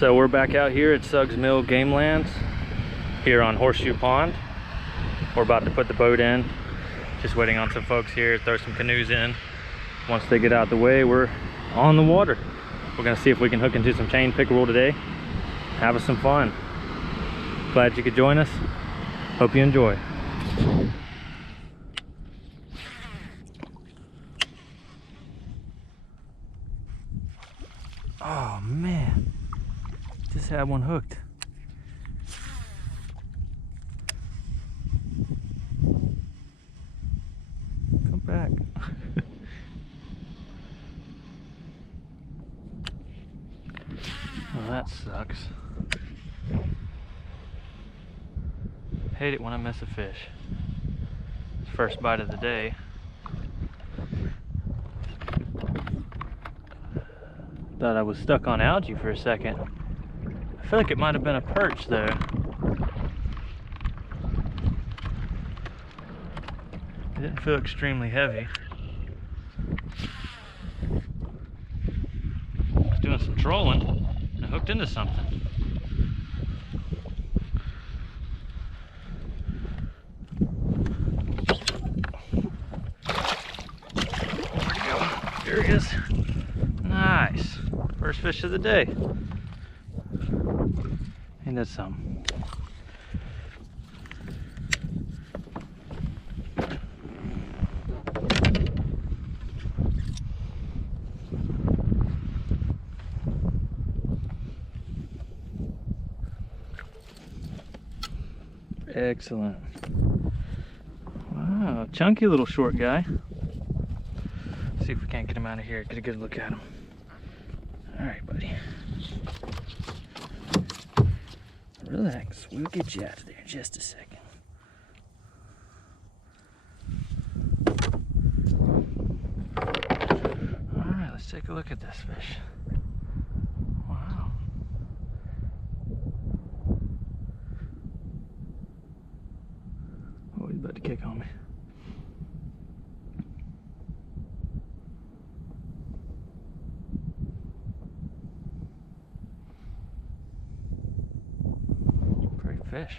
So we're back out here at Suggs Mill Game Lands here on Horseshoe Pond. We're about to put the boat in. Just waiting on some folks here, throw some canoes in. Once they get out the way, we're on the water. We're gonna see if we can hook into some chain pickerel today. Have us some fun. Glad you could join us. Hope you enjoy. Oh man, just had one hooked. Come back. Well, that sucks. Hate it when I miss a fish. First bite of the day. Thought I was stuck on algae for a second. I feel like it might have been a perch though. It didn't feel extremely heavy. I was doing some trolling and I hooked into something. Where'd he go? Here he is. Nice. First fish of the day. Ain't that something? Excellent. Wow, chunky little short guy. See if we can't get him out of here. Get a good look at him. All right, buddy. Relax. We'll get you out of there in just a second. All right, let's take a look at this fish. Wow. Oh, he's about to kick on me. Fish.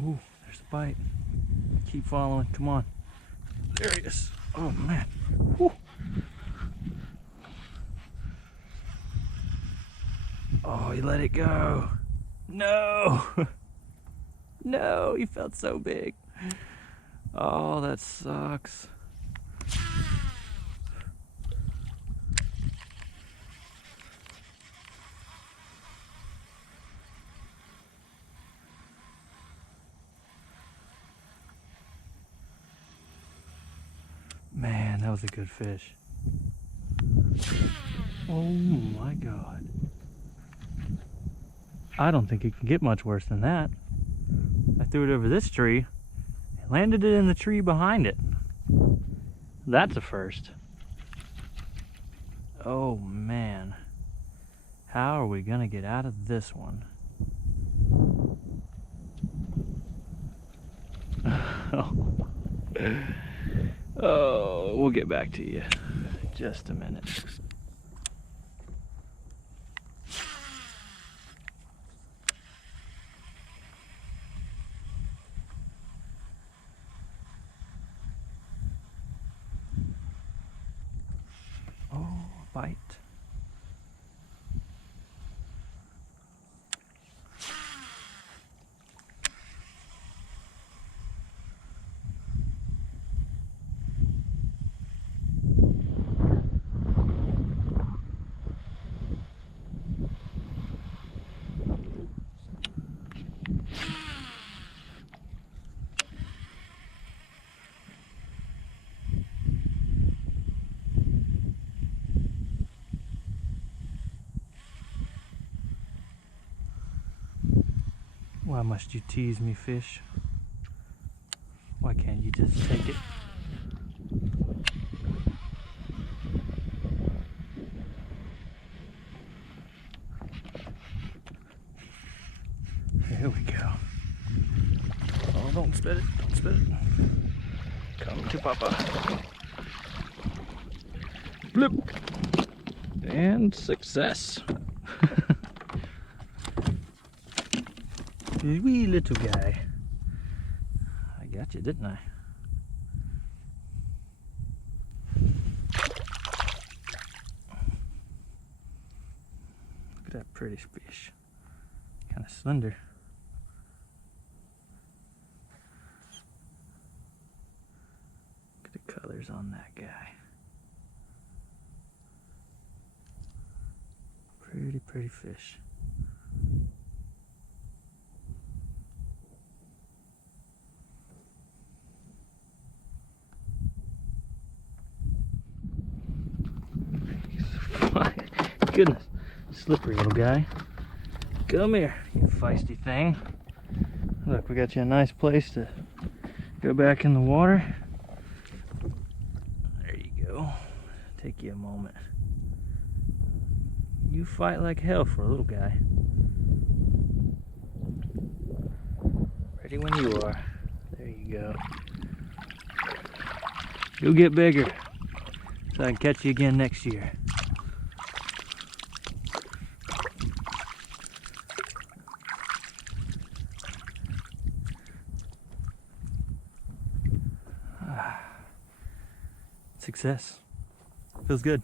Ooh, there's a bite. Keep following. Come on. There he is. Oh man. Woo. Oh, he let it go. No. No, he felt so big. Oh, that sucks. Man, that was a good fish. Oh my God. I don't think it can get much worse than that. I threw it over this tree and landed it in the tree behind it. That's a first. Oh man. How are we gonna get out of this one? Oh, we'll get back to you in just a minute. Oh, bite. Why must you tease me, fish? Why can't you just take it? grasp it. Come to Papa. Blip. And success. Wee little guy. I got you, didn't I? Look at that pretty fish. Kind of slender. Look at the colors on that guy. Pretty fish. Goodness, slippery little guy. Come here, you feisty thing. Look, we got you a nice place to go back in the water. There you go. Take you a moment. You fight like hell for a little guy. Ready when you are. There you go. You'll get bigger so I can catch you again next year. Success. Feels good.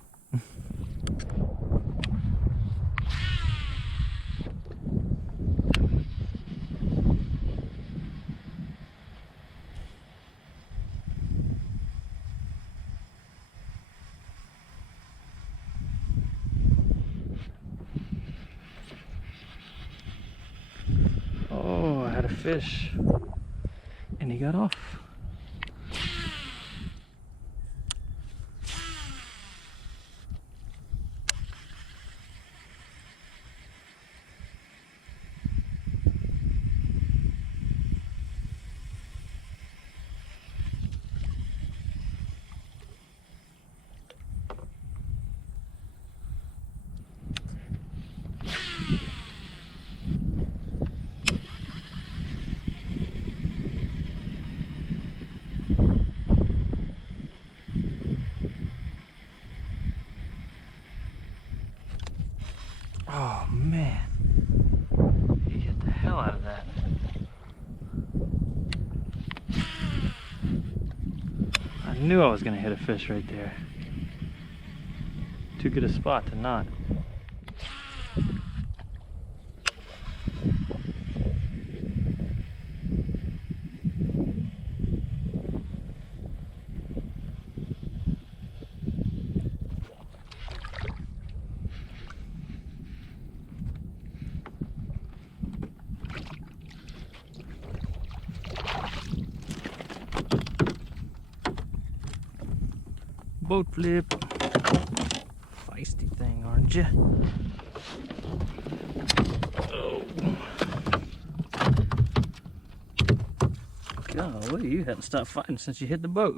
Oh, I had a fish and he got off. Oh man, you hit the hell out of that. I knew I was gonna hit a fish right there. Too good a spot to not. Boat flip. Feisty thing, aren't you? Oh. Golly, you hadn't stopped fighting since you hit the boat.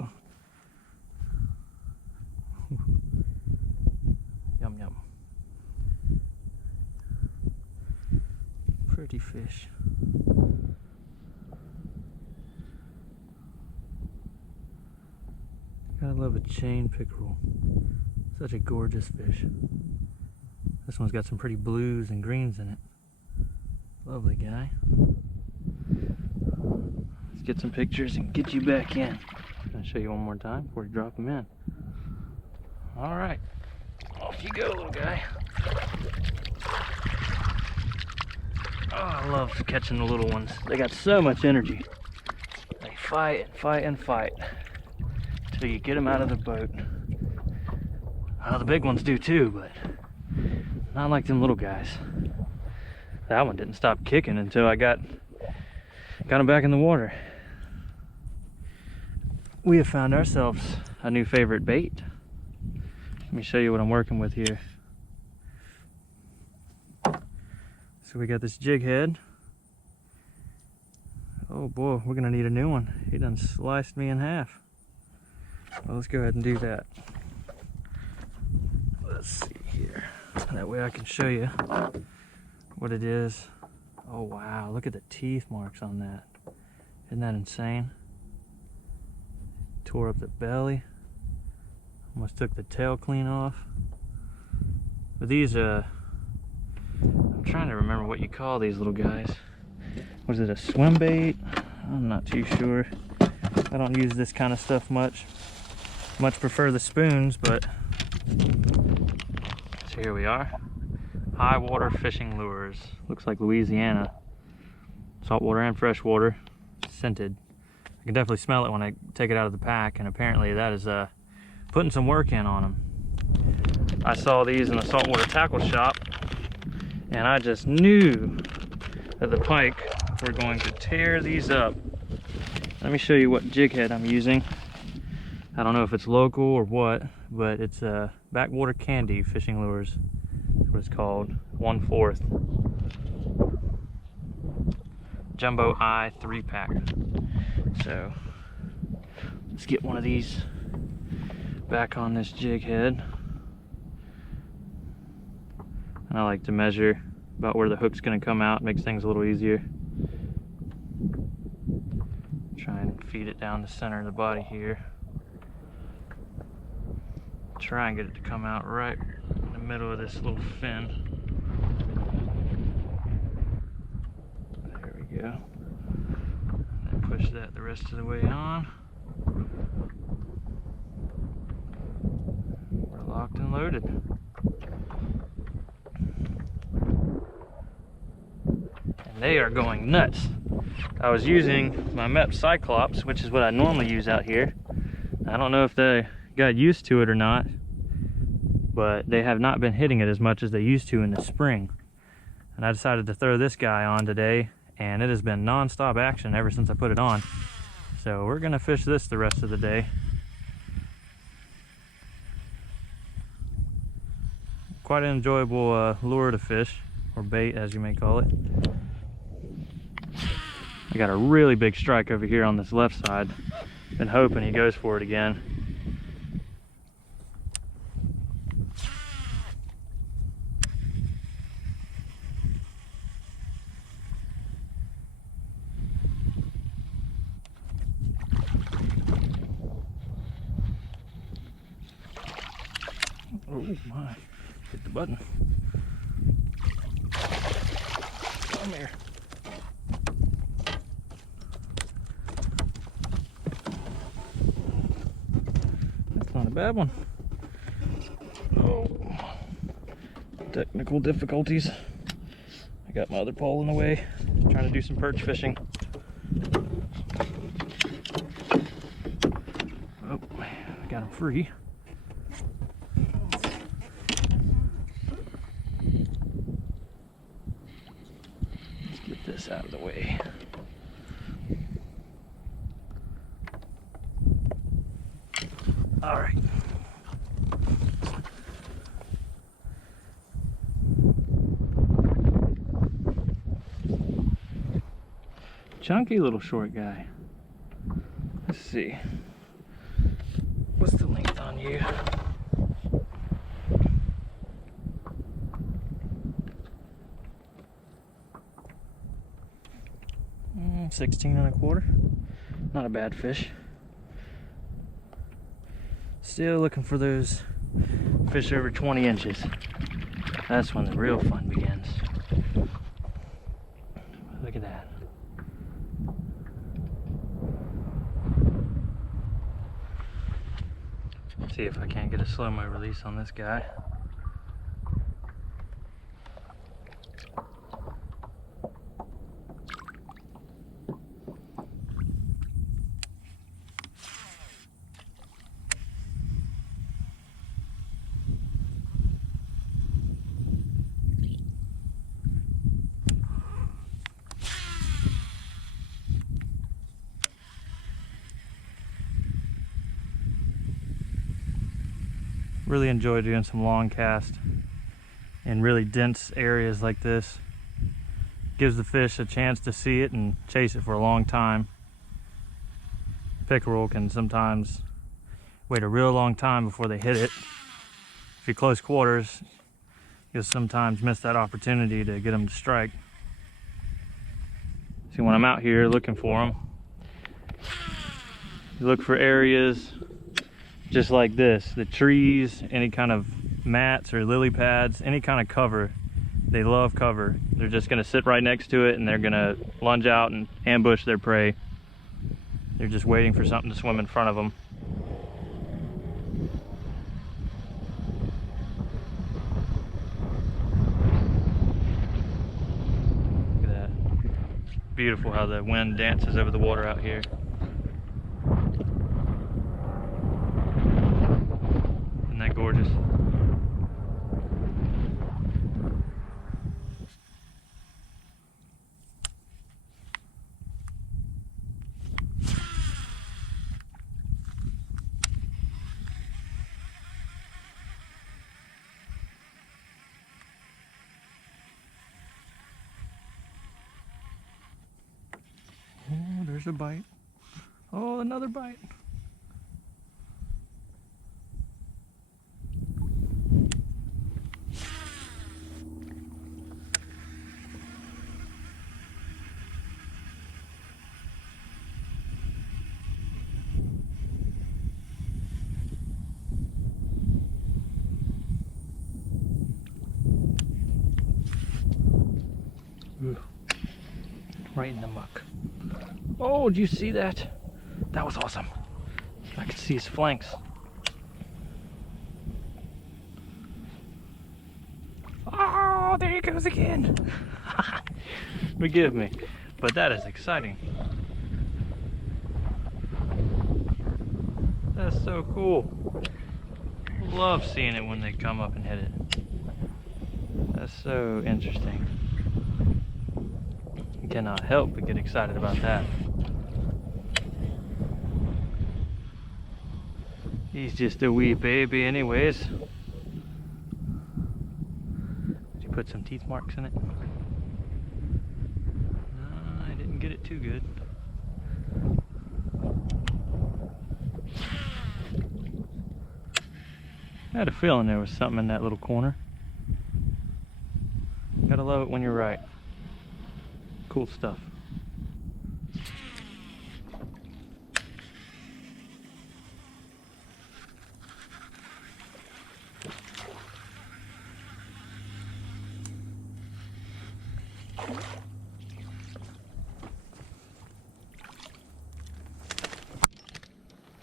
Yum yum. Pretty fish. Gotta love a chain pickerel. Such a gorgeous fish. This one's got some pretty blues and greens in it. Lovely guy. Let's get some pictures and get you back in. I'll show you one more time before you drop him in. Alright, off you go, little guy. Oh, I love catching the little ones. They got so much energy. They fight and fight and fight till you get them out of the boat. Well, the big ones do too, but not like them little guys. That one didn't stop kicking until I got him back in the water. We have found ourselves a new favorite bait. Let me show you what I'm working with here. So we got this jig head. Oh boy, we're gonna need a new one. He done sliced me in half. Well, let's go ahead and do that. Let's see here. That way I can show you what it is. Oh wow, look at the teeth marks on that. Isn't that insane? Tore up the belly. Almost took the tail clean off. But these, I'm trying to remember what you call these little guys. Was it a swim bait? I'm not too sure. I don't use this kind of stuff much. Much prefer the spoons, but so here we are. High water fishing lures. Looks like Louisiana. Saltwater and freshwater. Scented. I can definitely smell it when I take it out of the pack, and apparently that is putting some work in on them. I saw these in the saltwater tackle shop, and I just knew that the pike were going to tear these up. Let me show you what jig head I'm using. I don't know if it's local or what, but it's backwater candy fishing lures. That's what it's called. 1/4 jumbo eye 3-pack. So let's get one of these back on this jig head. And I like to measure about where the hook's going to come out. Makes things a little easier. Try and feed it down the center of the body here. Try and get it to come out right in the middle of this little fin. There we go. And push that the rest of the way on. We're locked and loaded. And they are going nuts. I was using my Mep Cyclops, which is what I normally use out here. I don't know if they got used to it or not, but they have not been hitting it as much as they used to in the spring. And I decided to throw this guy on today, and it has been non-stop action ever since I put it on. So we're gonna fish this the rest of the day. Quite an enjoyable lure to fish, or bait as you may call it. I got a really big strike over here on this left side. Been hoping he goes for it again. Oh my, hit the button. Come here. That's not a bad one. Oh, technical difficulties. I got my other pole in the way, trying to do some perch fishing. Oh, got him free. This out of the way. All right. Chunky little short guy. Let's see. What's the length on you? 16 1/4. Not a bad fish. Still looking for those fish over 20 inches. That's when the real fun begins. Look at that. Let's see if I can't get a slow-mo release on this guy. Really enjoy doing some long cast in really dense areas like this. Gives the fish a chance to see it and chase it for a long time. Pickerel can sometimes wait a real long time before they hit it. If you're close quarters, you'll sometimes miss that opportunity to get them to strike. See, when I'm out here looking for them, You look for areas just like this, the trees, any kind of mats or lily pads, any kind of cover. They love cover. They're just gonna sit right next to it and they're gonna lunge out and ambush their prey. They're just waiting for something to swim in front of them. Look at that. Beautiful how the wind dances over the water out here. Isn't that gorgeous? Oh, there's a bite. Oh, another bite. Ooh. Right in the muck. Oh, did you see that? That was awesome. I could see his flanks. Oh, there he goes again. Forgive me, but that is exciting. That's so cool. Love seeing it when they come up and hit it. That's so interesting. You cannot help but get excited about that. He's just a wee baby anyways. Did you put some teeth marks in it? No, I didn't get it too good. I had a feeling there was something in that little corner. Gotta love it when you're right. Cool stuff.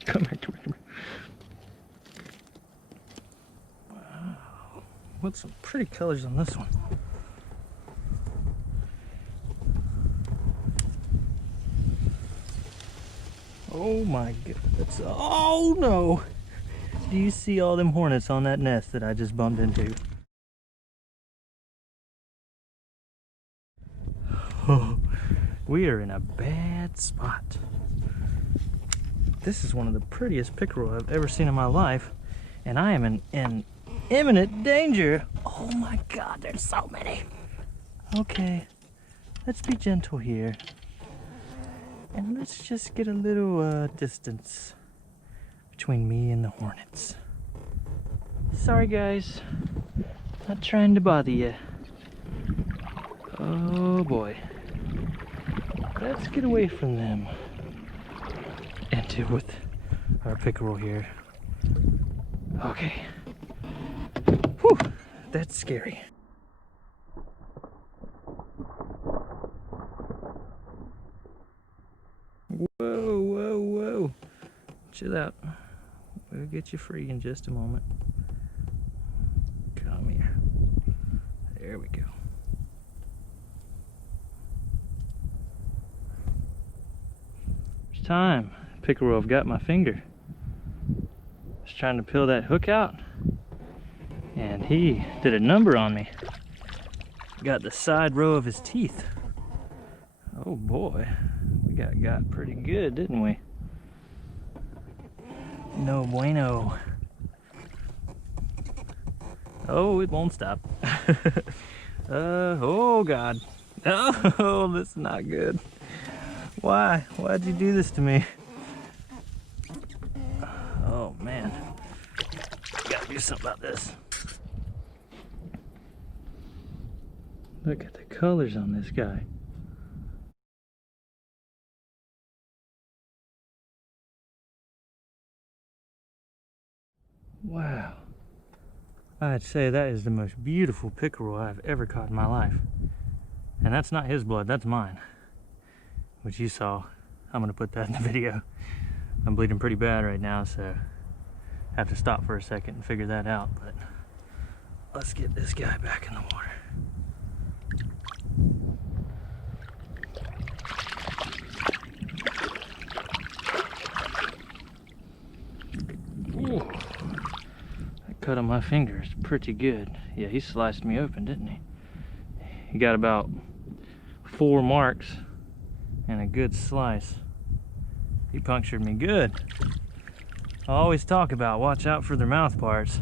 Come here, come here, come here. Wow. What's some pretty colors on this one? Oh my goodness. Oh no! Do you see all them hornets on that nest that I just bumped into? Oh, we are in a bad spot. This is one of the prettiest pickerel I've ever seen in my life, and I am in imminent danger. Oh my God, there's so many. Okay, let's be gentle here. And let's just get a little distance between me and the hornets. Sorry guys, not trying to bother you. Oh boy. Let's get away from them and deal with our pickerel here. Okay. Whew, that's scary. Whoa, whoa, whoa. Chill out. We'll get you free in just a moment. Come here. There we go. It's time. Pickerel have got my finger. Just trying to peel that hook out, and he did a number on me. Got the side row of his teeth. Oh boy, we got pretty good, didn't we? No bueno. Oh, it won't stop. Oh God. Oh, this is not good. Why? Why'd you do this to me? Oh man. Gotta do something about this. Look at the colors on this guy. Wow. I'd say that is the most beautiful pickerel I've ever caught in my life. And that's not his blood, that's mine. Which you saw. I'm gonna put that in the video. I'm bleeding pretty bad right now, so I have to stop for a second and figure that out. But let's get this guy back in the water. Ooh. That cut on my finger is pretty good. Yeah, he sliced me open, didn't he? He got about 4 marks and a good slice. He punctured me good. I always talk about watch out for their mouth parts,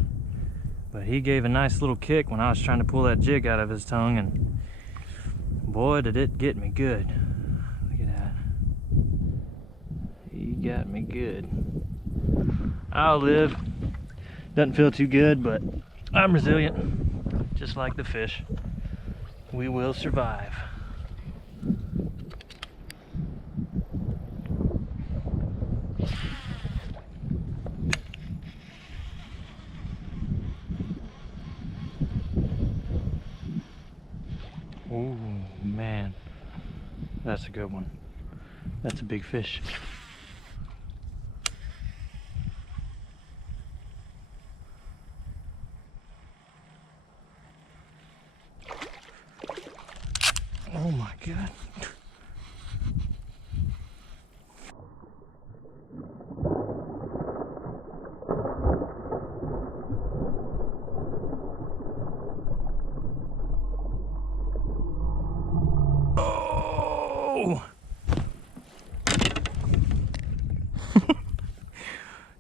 but he gave a nice little kick when I was trying to pull that jig out of his tongue, and boy did it get me good. Look at that. He got me good. I'll live. Doesn't feel too good, but I'm resilient. Just like the fish. We will survive. Oh man, that's a good one. That's a big fish. Oh my God. Oh!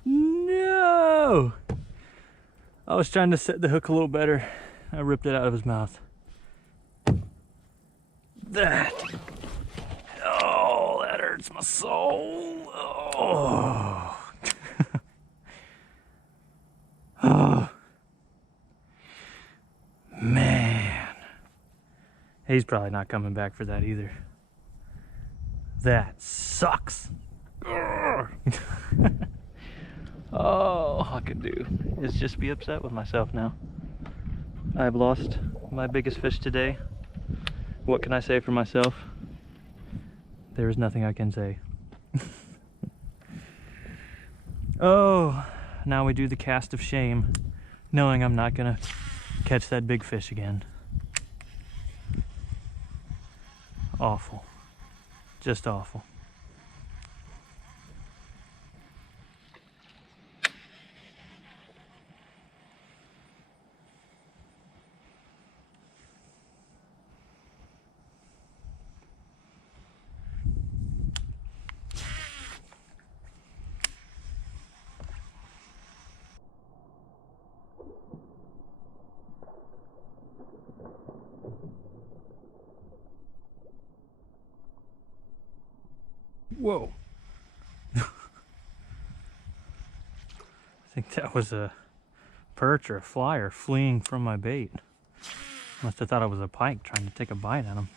No! I was trying to set the hook a little better. I ripped it out of his mouth. That. Oh, that hurts my soul. Oh. Oh. Man. He's probably not coming back for that either. That sucks. All I can do is just be upset with myself now. I've lost my biggest fish today. What can I say for myself? There is nothing I can say. Oh, now we do the cast of shame, knowing I'm not gonna catch that big fish again. Awful. Just awful. Whoa. I think that was a perch or a flyer fleeing from my bait. Must have thought it was a pike trying to take a bite at him.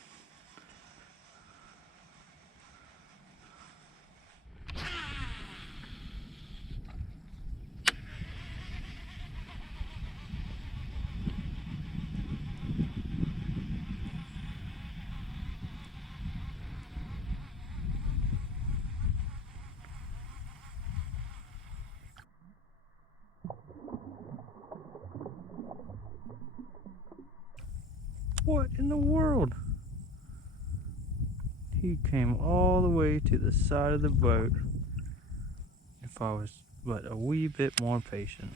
What in the world? He came all the way to the side of the boat. If I was but a wee bit more patient.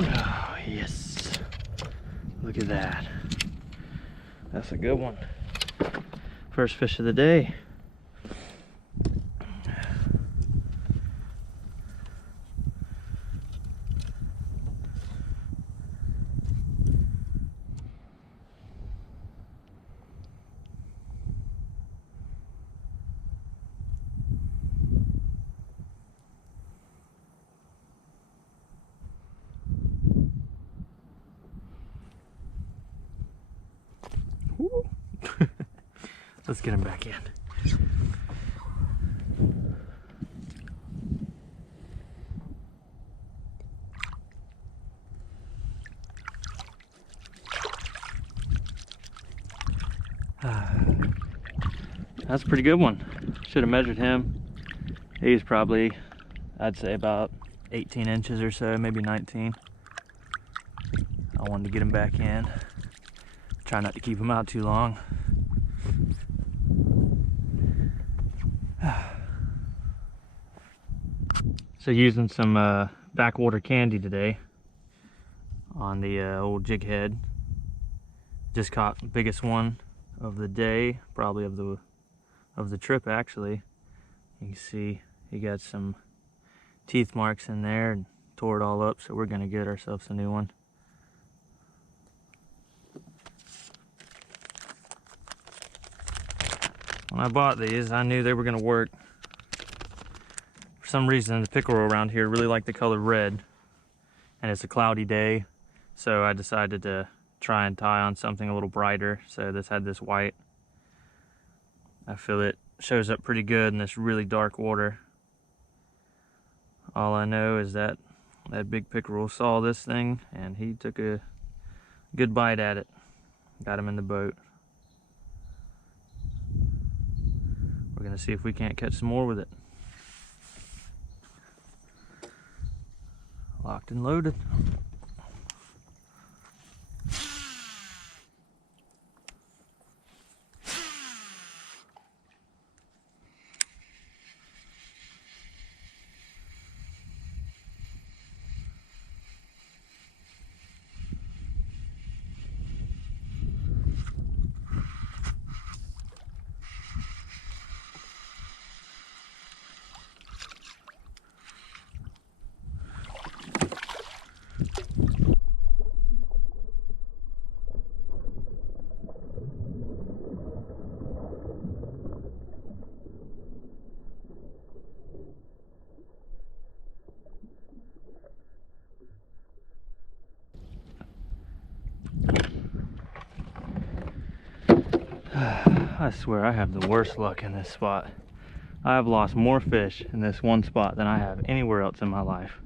Oh, yes. Look at that. That's a good one. First fish of the day. Let's get him back in. That's a pretty good one. Should have measured him. He's probably, I'd say about 18 inches or so, maybe 19. I wanted to get him back in. Try not to keep him out too long. So using some backwater candy today on the old jig head. Just caught the biggest one of the day, probably of the trip actually. You can see he got some teeth marks in there and tore it all up, so we're gonna get ourselves a new one. When I bought these, I knew they were gonna work. For some reason, the pickerel around here really like the color red, and it's a cloudy day, so I decided to try and tie on something a little brighter. So this had this white. I feel it shows up pretty good in this really dark water. All I know is that that big pickerel saw this thing and he took a good bite at it. Got him in the boat. We're gonna see if we can't catch some more with it. Locked and loaded. I swear I have the worst luck in this spot. I have lost more fish in this one spot than I have anywhere else in my life.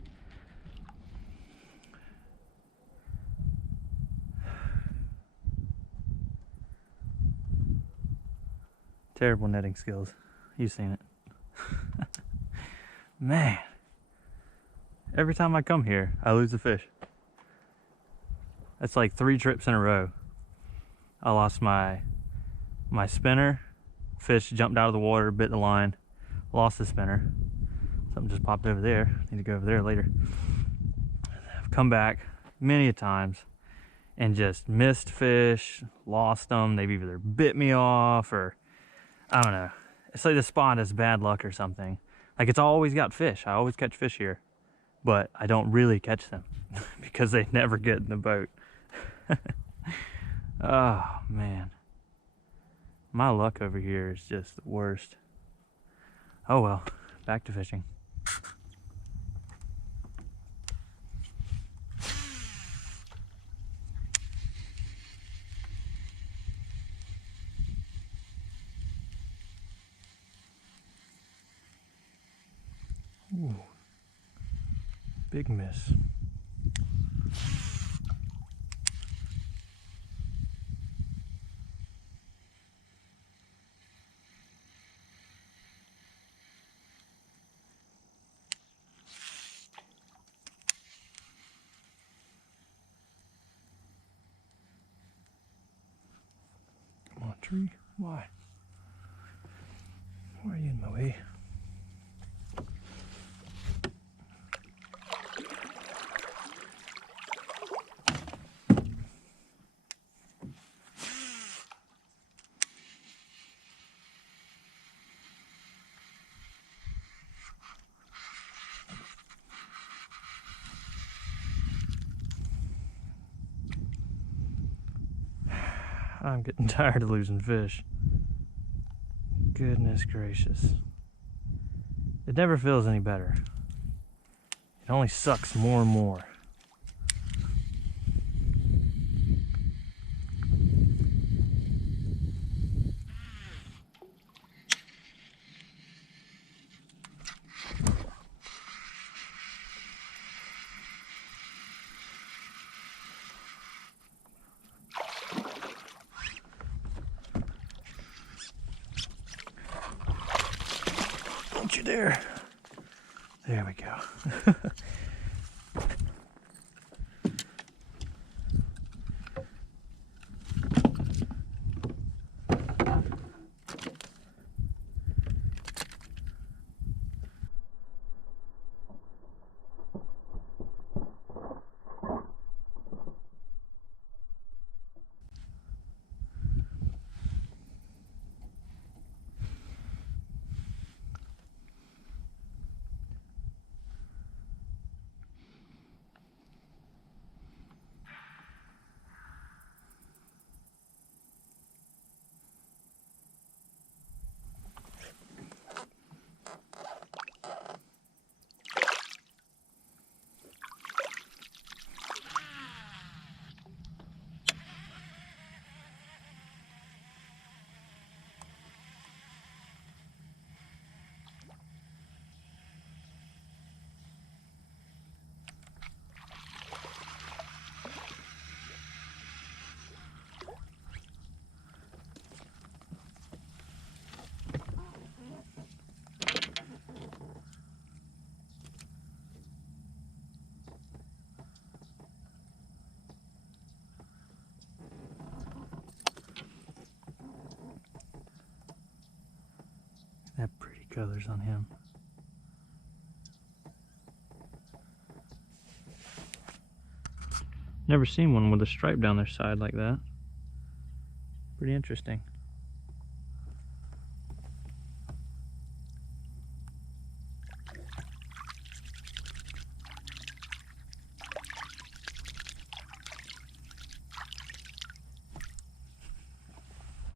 Terrible netting skills. You've seen it. Man, every time I come here, I lose a fish. That's like 3 trips in a row. I lost my spinner. Fish jumped out of the water, bit the line, lost the spinner. Something just popped over there. Need to go over there later. I've come back many a times and just missed fish, lost them. They've either bit me off or I don't know. It's like the spot is bad luck or something. Like it's always got fish. I always catch fish here, but I don't really catch them because they never get in the boat. Oh man. My luck over here is just the worst. Oh well, back to fishing. Ooh, big miss. Come on, tree. Why? Why are you in my way? I'm getting tired of losing fish. Goodness gracious. It never feels any better. It only sucks more and more. Don't you dare. There we go. That pretty colors on him. Never seen one with a stripe down their side like that. Pretty interesting.